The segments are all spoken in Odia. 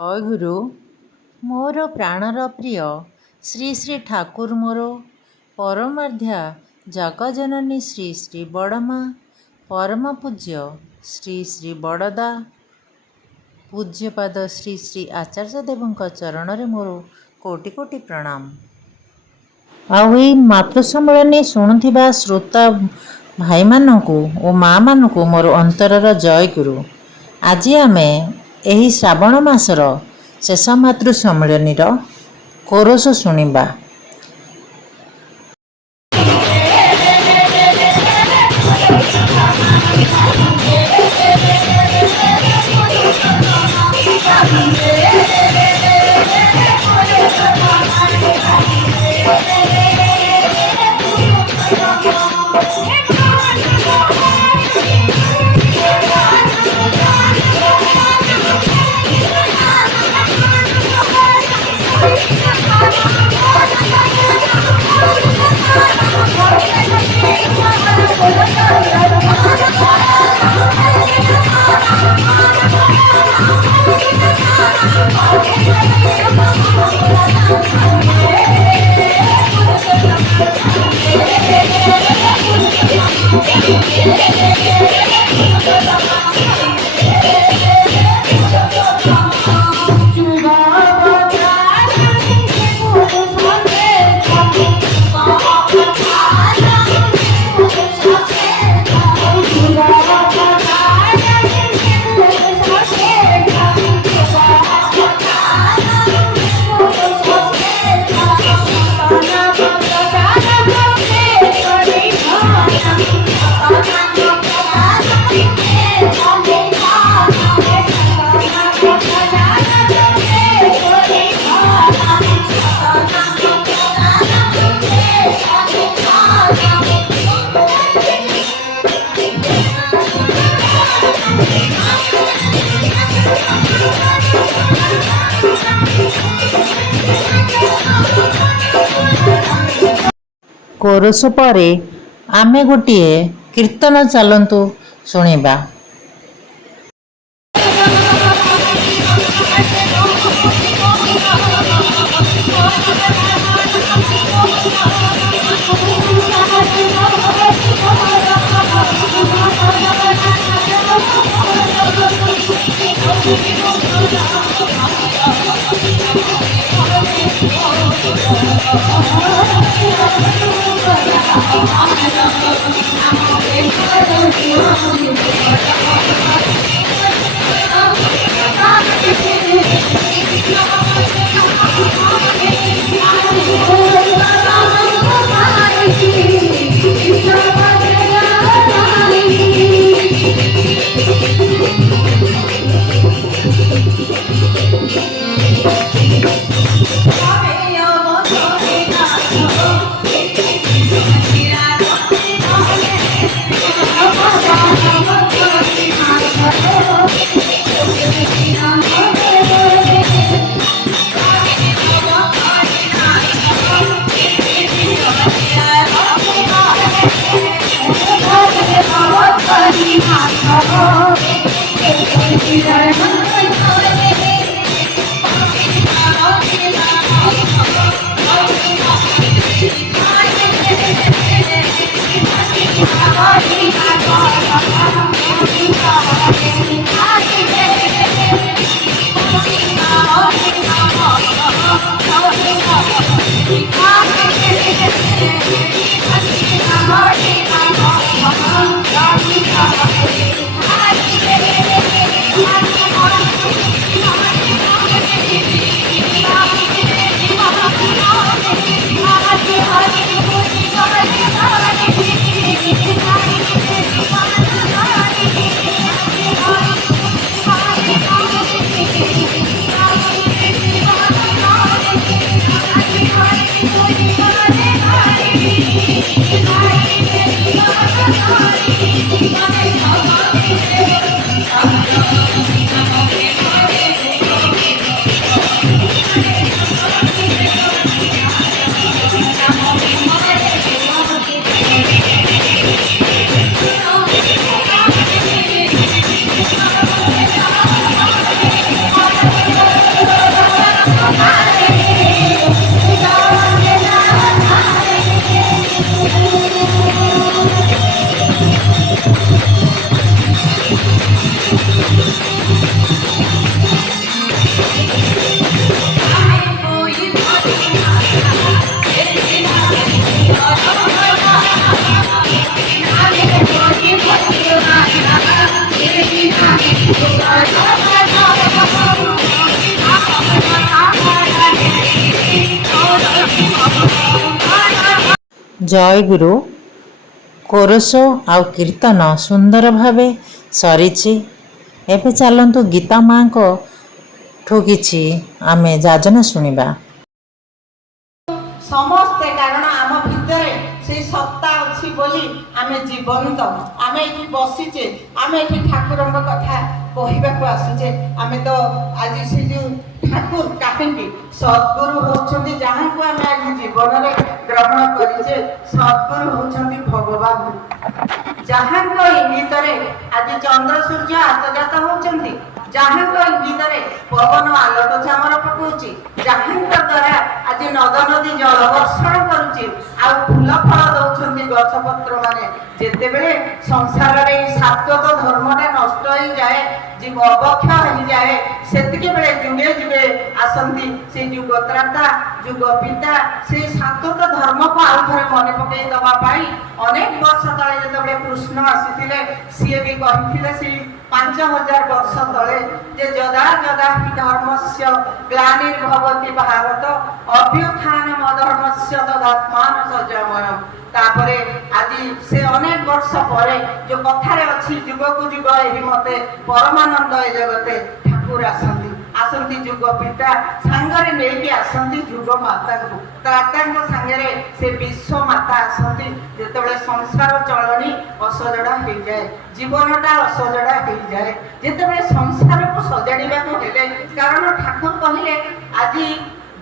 ଜୟଗୁରୁ। ମୋର ପ୍ରାଣର ପ୍ରିୟ ଶ୍ରୀ ଶ୍ରୀ ଠାକୁର ମୋର ପରମାଧ୍ୟା ଜଗଜନନୀ ଶ୍ରୀ ଶ୍ରୀ ବଡ଼ମା ପରମ ପୂଜ୍ୟ ଶ୍ରୀ ଶ୍ରୀ ବଡ଼ଦା ପୂଜ୍ୟପାଦ ଶ୍ରୀ ଶ୍ରୀ ଆଚାର୍ଯ୍ୟ ଦେବଙ୍କ ଚରଣରେ ମୋର କୋଟି କୋଟି ପ୍ରଣାମ। ଆଉ ଏଇ ମାତୃ ସମ୍ମିଳନୀ ଶୁଣୁଥିବା ଶ୍ରୋତା ଭାଇମାନଙ୍କୁ ଓ ମା'ମାନଙ୍କୁ ମୋର ଅନ୍ତରର ଜୟଗୁରୁ। ଆଜି ଆମେ ଏହି ଶ୍ରାବଣ ମାସର ଶେଷ ମାତୃ ସମ୍ମିଳନୀର କୋରସ ଶୁଣିବା। କୋରସ ପରେ ଆମେ ଗୋଟିଏ କୀର୍ତ୍ତନ ଚାଲନ୍ତୁ ଶୁଣିବା। ଜୟଗୁରୁ କୋରସ ଆଉ କୀର୍ତ୍ତନ ସୁନ୍ଦର ଭାବେ ସରିଛି। ଏବେ ଚାଲନ୍ତୁ ଗୀତା ମା'ଙ୍କଠୁ କିଛି ଆମେ ଯାଜନା ଶୁଣିବା। ସମସ୍ତେ କାରଣ ଆମ ଭିତରେ ସେଇ ସତ୍ତା ଅଛି ବୋଲି ଆମେ ଜୀବନ୍ତ, ଆମେ ଏଠି ବସିଛେ, ଆମେ ଏଠି ଠାକୁରଙ୍କ କଥା କହିବାକୁ ଆସୁଛେ। ଆମେ ତ ଆଜି ସେ ଯେଉଁ ଠାକୁର କାହିଁକି ସଦ୍ଗୁରୁ ହେଉଛନ୍ତି, ଯାହାଙ୍କୁ ଆମେ ଆଜି ଜୀବନରେ ଗ୍ରହଣ କରିଛେ, ସଦ୍ଗୁରୁ ହେଉଛନ୍ତି ଭଗବାନ, ଯାହାଙ୍କ ଇଙ୍ଗିତରେ ଆଜି ଚନ୍ଦ୍ର ସୂର୍ଯ୍ୟ ଆତଜାତ ହେଉଛନ୍ତି, ଯାହାଙ୍କ ଇଙ୍ଗିତରେ ପବନ ଆଲୋକ ଚାମର ପକାଉଛି, ଯାହାଙ୍କ ଦ୍ୱାରା ଆଜି ନଦ ନଦୀ ଜଳ ବର୍ଷଣ କରୁଛି, ଆଉ ଫୁଲ ଫଳ ଦଉଛନ୍ତି ଗଛ ପତ୍ର ମାନେ। ଯେତେବେଳେ ସଂସାରରେ ଏଇ ସାତ୍ୱତ ଧର୍ମଟା ନଷ୍ଟ ହେଇଯାଏ, ଜୀବ ଅବକ୍ଷ ହେଇଯାଏ, ସେତିକି ବେଳେ ଯୁଗେ ଯୁଗେ ଆସନ୍ତି ସେ ଯୁଗତ୍ରାତା ଯୁଗ ପିତା, ସେଇ ସାତ୍ୱତ ଧର୍ମକୁ ଆଉ ଥରେ ମନେ ପକେଇ ଦେବା ପାଇଁ ଅନେକ ବର୍ଷ ତଳେ ଯେତେବେଳେ କୃଷ୍ଣ ଆସିଥିଲେ, ସିଏ ବି କହିଥିଲେ ସେଇ 5000 ବର୍ଷ ତଳେ ଯେ ଯଦା ଯଦା ହି ଧର୍ମସ୍ୟ ଗ୍ଲାନିର୍ଭବତି ଭାରତ ଅଭ୍ୟୁତ୍ଥାନମ ଧର୍ମସ୍ୟ ତଦାତ୍ମାନ ସଞ୍ଜୟମନମ୍। ତାପରେ ଆଜି ସେ ଅନେକ ବର୍ଷ ପରେ ଯୋଉ କଥାରେ ଅଛି, ଯୁଗକୁ ଯୁଗ ଏହି ମତେ ପରମାନନ୍ଦ ଏ ଜଗତେ ଠାକୁର ଆସନ୍ତି ଯୁଗ ପିତା ସାଙ୍ଗରେ ନେଇକି ଆସନ୍ତି ଯୁଗ ମାତାଙ୍କୁ, ତ୍ରାତାଙ୍କ ସାଙ୍ଗରେ ସେ ବିଶ୍ୱ ମାତା ଆସନ୍ତି। ଯେତେବେଳେ ସଂସାର ଚଳଣି ଅସଜଡ଼ା ହେଇଯାଏ, ଜୀବନଟା ଅସଜଡ଼ା ହେଇଯାଏ, ଯେତେବେଳେ ସଂସାରକୁ ସଜାଡ଼ିବାକୁ ହେଲେ, କାରଣ ଠାକୁର କହିଲେ ଆଜି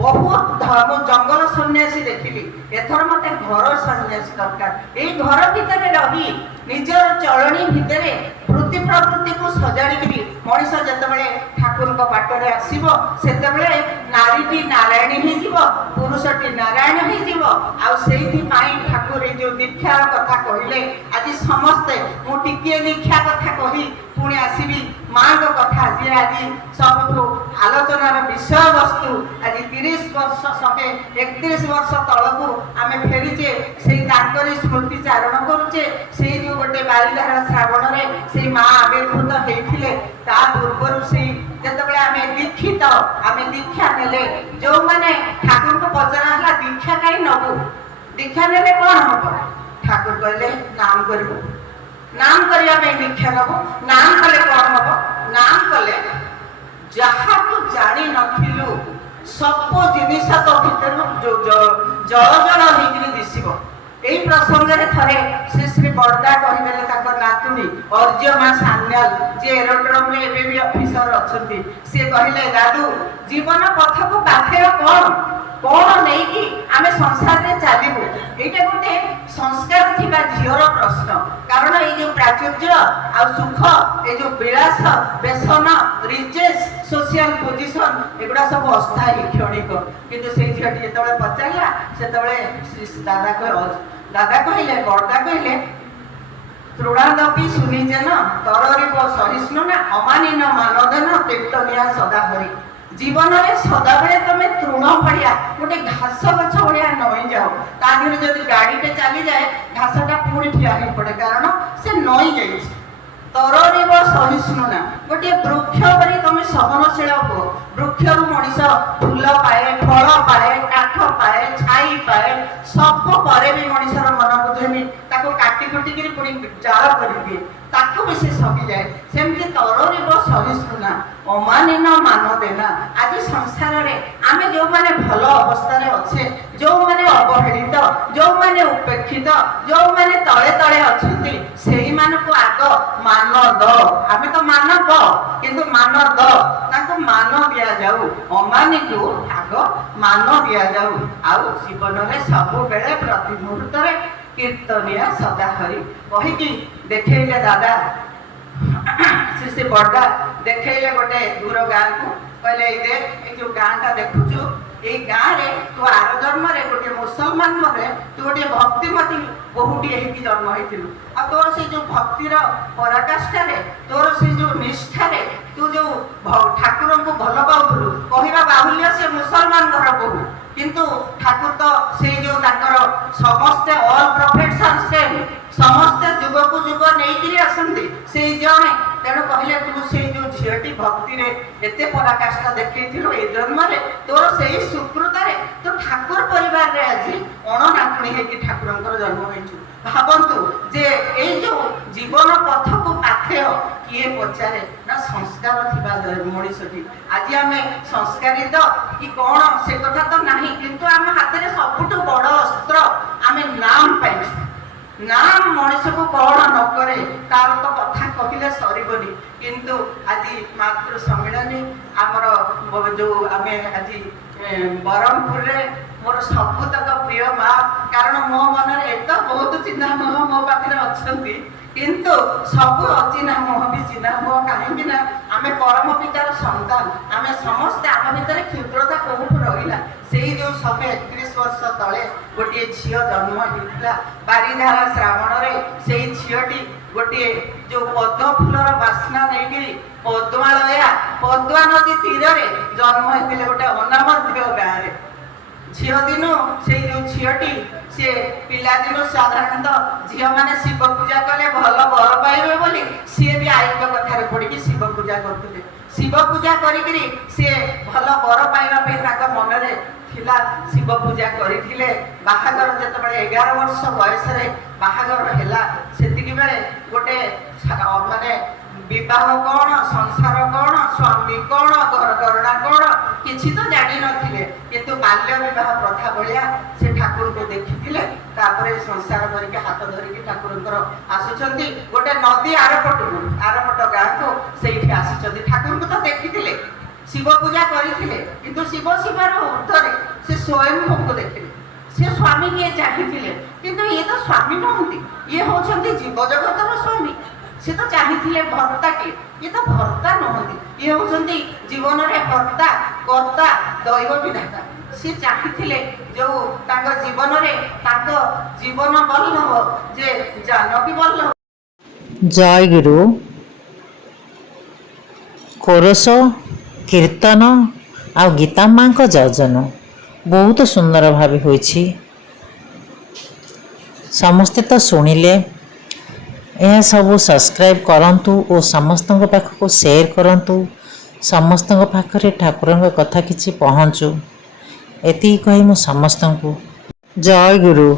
ବହୁତ ଧର୍ମ ଜଙ୍ଗଲ ସନ୍ନ୍ୟାସୀ ଦେଖିଲି, ଏଥର ମତେ ଘର ସନ୍ନ୍ୟାସୀ ଦରକାର। ଏଇ ଘର ଭିତରେ ରହି ନିଜର ଚଳଣି ଭିତରେ ବୃତ୍ତି ପ୍ରବୃତ୍ତିକୁ ସଜାଡ଼ିକିରି ମଣିଷ ଯେତେବେଳେ ଠାକୁରଙ୍କ ବାଟରେ ଆସିବ, ସେତେବେଳେ ନାରୀଟି ନାରାୟଣୀ ହେଇଯିବ, ପୁରୁଷଟି ନାରାୟଣ ହେଇଯିବ। ଆଉ ସେଇଥିପାଇଁ ଠାକୁର ଏଇ ଯୋଉ ଦୀକ୍ଷାର କଥା କହିଲେ, ଆଜି ସମସ୍ତେ ମୁଁ ଟିକିଏ ଦୀକ୍ଷା କଥା କହି ପୁଣି ଆସିବି ମାଙ୍କ କଥା, ଯିଏ ଆଜି ସବୁଠୁ ଆଲୋଚନାର ବିଷୟବସ୍ତୁ। ଆଜି 30 ବର୍ଷ 131 ବର୍ଷ ତଳକୁ ଆମେ ଫେରିଛେ, ସେଇ ତାଙ୍କରି ସ୍ମୃତି ଚାରଣ କରୁଛେ। ସେଇ ଯୋଉ ଗୋଟେ ବାରିଧାର ଶ୍ରାବଣରେ ସେଇ ମା ଆବିର୍ଭୂତ ହେଇଥିଲେ, ତା ପୂର୍ବରୁ ସେଇ ଯେତେବେଳେ ଆମେ ଦୀକ୍ଷିତ, ଆମେ ଦୀକ୍ଷା ନେଲେ, ଯୋଉମାନେ ଠାକୁରଙ୍କୁ ପଚରା ହେଲା ଦୀକ୍ଷା କାହିଁ ନବୁ, ଦୀକ୍ଷା ନେଲେ କଣ ହବ? ଠାକୁର କହିଲେ ନାମ କରିବୁ, ନାମ କରିବା ପାଇଁ ଦୀକ୍ଷା ନବୁ। ନାମ କଲେ କଣ ହବ? ନାମ କଲେ ଯାହାକୁ ଜାଣି ନଥିଲୁ ସବୁ ଜିନିଷ ତ ଭିତରୁ ଜଳ ଜଳ ହେଇକିରି ଦିଶିବ। ଏଇ ପ୍ରସଙ୍ଗରେ ଥରେ ଶ୍ରୀ ବରଦା କହିଦେଲେ, ତାଙ୍କ ନାତୁଣୀ ଅର୍ଜମା ସାନ୍ୟାଲ, ଯିଏ ଏରୋଡ୍ରମରେ ଏବେ ବି ଅଫିସର ଅଛନ୍ତି, ସିଏ କହିଲେ ଦାଦୁ ଜୀବନ ପଥକୁ ବାଛେଇବ କଣ ନେଇକି ଆମେ ସଂସାରରେ ଚାଲିବୁ? ଏଇଟା ଗୋଟେ ସଂସ୍କାର ଥିବା ଝିଅର ପ୍ରଶ୍ନ। କାରଣ ଏଇ ଯୋଉ ପ୍ରାଚୁର୍ଯ୍ୟ ଆଉ ସୁଖ, ଏଇ ଯୋଉ ବିଳାସ ବେସନ ରିଚେସ୍ ସୋସିଆଲ ପୋଜିସନ, ଏଗୁଡା ସବୁ ଅସ୍ଥାୟୀ କ୍ଷଣିକ। କିନ୍ତୁ ସେଇ ଝିଅଟି ଯେତେବେଳେ ପଚାରିଲା, ସେତେବେଳେ ଦାଦା କହିଲେ, ବରଦା କହିଲେ ତୃଣାଦପି ସୁନିଜେନ ତରରିବ ସହିଷ୍ଣୁ ନା ଅମାନିନ ମାନଦେନ ତୀର୍ଥନିଆ ସଦାହରି। ଜୀବନରେ ସଦାବେଳେ ତମେ ତୃଣ ଭଳିଆ ଗୋଟେ ଘାସ ଗଛ ଭଳିଆ ନଇଁ ଯାଅ, ତା ଦେହରେ ଯଦି ଗାଡିଟେ ଚାଲିଯାଏ ଘାସଟା ପୁଣି ଠିଆ ହେଇ ପଡେ, କାରଣ ସେ ନଇଁ ଯାଇଛି। ତରରିବ ସହିଷ୍ଣୁ ନା, ଗୋଟିଏ ବୃକ୍ଷ ପରି ତମେ ସହନଶୀଳ ହୁଅ। ବୃକ୍ଷରୁ ମଣିଷ ଫୁଲ ପାଏ, ଫଳ ପାଏ, କାଠ ପାଏ, ଛାଇ ପାଏ, ସବୁ ପରେ ବି ମଣିଷର ମନ ବୁଝେନି, ତାକୁ କାଟି କୁଟିକିରି ପୁଣି ଜାଳ କରିଦିଏ, ତାକୁ ବି ସେ ସହିଯାଏ। ସେମିତି ତରରିବ ସହିଷ୍ଣୁ ନା ଅମାନିନ ମାନ ଦେନା। ଆଜି ସଂସାରରେ ଆମେ ଯୋଉମାନେ ଭଲ ଅବସ୍ଥାରେ ଅଛେ, ଯୋଉମାନେ ଅବହେଳିତ, ଯୋଉମାନେ ଉପେକ୍ଷିତ, ଯୋଉମାନେ ତଳେ ତଳେ ଅଛନ୍ତି, ସେଇମାନଙ୍କୁ ଆଗ ମାନ ଦ। ଆମେ ତ ମାନବ, କିନ୍ତୁ ମାନ ଦ, ତାଙ୍କୁ ମାନ ଦିଆଯାଉ। ଅମାନିକୁ ଆଗ ମାନ ଦିଆଯାଉ। ଆଉ ଜୀବନରେ ସବୁବେଳେ ପ୍ରତି ମୁହୂର୍ତ୍ତରେ କୀର୍ତ୍ତନିଆ ସଦାହରି କହିକି ଦେଖେଇଲେ ଦାଦା ସେ ବଡା ଦେଖେଇଲେ ଗୋଟେ ଦୂର ଗାଁକୁ। କହିଲେ ଏଇ ଦେଖ, ଏଇ ଯୋଉ ଗାଁଟା ଦେଖୁଛୁ, ଏଇ ଗାଁରେ ତୁ ଆର ଜନ୍ମରେ ଗୋଟେ ମୁସଲମାନ ଘରେ ତୁ ଗୋଟେ ଭକ୍ତିମତୀ ବହୁଟିଏ ହେଇକି ଜନ୍ମ ହେଇଥିଲୁ। ଆଉ ତୋର ସେଇ ଯୋଉ ଭକ୍ତିର ପରାକାଷ୍ଠାରେ, ତୋର ସେଇ ଯୋଉ ନିଷ୍ଠାରେ, ତୁ ଯୋଉ ଠାକୁରଙ୍କୁ ଭଲ ପାଉଥିଲୁ, କହିବା ବାହୁଲ୍ୟ ସେ ମୁସଲମାନ ଘର ବୋହୁ, କିନ୍ତୁ ଠାକୁର ତ ସେଇ ଯୋଉ ତାଙ୍କର ସମସ୍ତେ ଅଲ୍ ପ୍ରଫେଟ୍ସ ଆର୍ ସେମ୍, ସମସ୍ତେ ଯୁଗକୁ ଯୁଗ ନେଇକିରି ଆସନ୍ତି। ସେଇ ଜଣେ ତେଣୁ କହିଲେ ତୁ ସେଇ ଯେଉଁ ଝିଅଟି ଭକ୍ତିରେ ଏତେ ପରାକାଷ୍ଠା ଦେଖେଇଥିଲୁ ଏ ଜନ୍ମରେ ତୋର ସେଇ ସୁକୃତରେ ତୁ ଠାକୁର ପରିବାରରେ ଆଜି ଅଣନାତୁଣୀ ହେଇକି ଠାକୁରଙ୍କର ଜନ୍ମ ହେଇଛୁ। ଭାବନ୍ତୁ ଯେ ଏଇ ଯେଉଁ ଜୀବନ ପଥକୁ ପାଥେୟ କିଏ ପଚାରେ ନା ସଂସ୍କାର ଥିବା ମଣିଷଟି। ଆଜି ଆମେ ସଂସ୍କାରିତ କି କ'ଣ ସେ କଥା ତ ନାହିଁ, କିନ୍ତୁ ଆମ ହାତରେ ସବୁଠୁ ବଡ଼ ଅସ୍ତ୍ର ଆମେ ନାମ ପାଇଛୁ। ନାମ ମଣିଷକୁ କ'ଣ ନ କରେ ତାର ତ କଥା କହିଲେ ସରିବନି। କିନ୍ତୁ ଆଜି ମାତୃ ସମ୍ମିଳନୀ ଆମର ଯେଉଁ ଆମେ ଆଜି ବ୍ରହ୍ମପୁରରେ ମୋର ସବୁତକ ପ୍ରିୟ ମା, କାରଣ ମୋ ମନରେ ଏତ ବହୁତ ଚିହ୍ନା ମୁହ ମୋ ପାଖରେ ଅଛନ୍ତି, କିନ୍ତୁ ସବୁ ଅଚିହ୍ନା ମୁହ ବି ଚିହ୍ନା ମୁହ। କାହିଁକି ନା ଆମେ ପରମ ପିତାର ସନ୍ତାନ, ଆମେ ସମସ୍ତେ ଆମ ଭିତରେ କ୍ଷୁଦ୍ରତା କୋଉଠୁ ରହିଲା। ସେଇ ଯେଉଁ 131 ବର୍ଷ ତଳେ ଗୋଟିଏ ଝିଅ ଜନ୍ମ ହେଇଥିଲା ବାରିଧାରା ଶ୍ରାବଣରେ। ସେଇ ଝିଅଟି ଗୋଟିଏ ଯେଉଁ ପଦ୍ମ ଫୁଲର ବାସ୍ନା ନେଇକିରି ପଦ୍ମା ନଦୀ ତୀରରେ ଜନ୍ମ ହେଇଥିଲେ ଗୋଟେ ଅନାମଧ୍ୟ ଗାଁରେ। ଝିଅ ଦିନୁ ସେଇ ଯେଉଁ ଝିଅଟି ସେ ପିଲାଦିନୁ ସାଧାରଣତଃ ଝିଅମାନେ ଶିବ ପୂଜା କଲେ ଭଲ ବର ପାଇବେ ବୋଲି ସିଏ ବି ଆଇଙ୍କ କଥାରେ ପଡ଼ିକି ଶିବ ପୂଜା କରୁଥିଲେ। ଶିବ ପୂଜା କରିକିରି ସିଏ ଭଲ ବର ପାଇବା ପାଇଁ ତାଙ୍କ ମନରେ ଥିଲା, ଶିବ ପୂଜା କରିଥିଲେ। ବାହାଘର ଯେତେବେଳେ 11 ବର୍ଷ ବୟସରେ ବାହାଘର ହେଲା, ସେତିକି ବେଳେ ଗୋଟେ ମାନେ ବିବାହ କ'ଣ, ସଂସାର କ'ଣ, ସ୍ୱାମୀ କ'ଣ, ଘରକରଣା କ'ଣ କିଛି ତ ଜାଣିନଥିଲେ, କିନ୍ତୁ ବାଲ୍ୟ ବିବାହ ପ୍ରଥା ଭଳିଆ ସେ ଠାକୁରଙ୍କୁ ଦେଖିଥିଲେ। ତାପରେ ସଂସାର କରିକି ହାତ ଧରିକି ଠାକୁରଙ୍କର ଆସୁଛନ୍ତି ଗୋଟେ ନଦୀ ଆରପଟ ଗାଁକୁ, ସେଇଠି ଆସିଛନ୍ତି। ଠାକୁରଙ୍କୁ ତ ଦେଖିଥିଲେ, ଶିବ ପୂଜା କରିଥିଲେ, କିନ୍ତୁ ଶିବ ଶିବାର ଉର୍ଦ୍ଧ୍ୱରେ ସେ ସ୍ୱୟଂଭୂଙ୍କୁ ଦେଖିଲେ। ସେ ସ୍ୱାମୀ କିଏ ଚାହିଁଥିଲେ, କିନ୍ତୁ ଇଏ ତ ସ୍ୱାମୀ ନୁହନ୍ତି, ଇଏ ହେଉଛନ୍ତି ଜୀବଜଗତର ସ୍ୱାମୀ। ସେ ତ ଚାହିଁଥିଲେ ଭର୍ତ୍ତାଟିଏ, ଇଏ ତ ଭର୍ତ୍ତା ନୁହନ୍ତି, ଇଏ ହେଉଛନ୍ତି ଜୀବନରେ ହର୍ତ୍ତା କର୍ତ୍ତା ଦୈବ ବିଧାତା। ସେ ଚାହିଁଥିଲେ ଯେଉଁ ତାଙ୍କ ଜୀବନରେ ତାଙ୍କ ଜୀବନ ବଲ୍ଲଭ ଯେ ଜାନକୀ ବଲ୍ଲଭ। ଜୟ ଗୁରୁ। କୋରସ କୀର୍ତ୍ତନ ଆଉ ଗୀତା ମାଙ୍କ ଯଜନ ବହୁତ ସୁନ୍ଦର ଭାବେ ହୋଇଛି। ସମସ୍ତେ ତ ଶୁଣିଲେ, ଏହା ସବୁ ସବସ୍କ୍ରାଇବ୍ କରନ୍ତୁ ଓ ସମସ୍ତଙ୍କ ପାଖକୁ ସେୟାର କରନ୍ତୁ। ସମସ୍ତଙ୍କ ପାଖରେ ଠାକୁରଙ୍କ କଥା କିଛି ପହଞ୍ଚୁ। ଏତିକି କହି ମୁଁ ସମସ୍ତଙ୍କୁ ଜୟ ଗୁରୁ।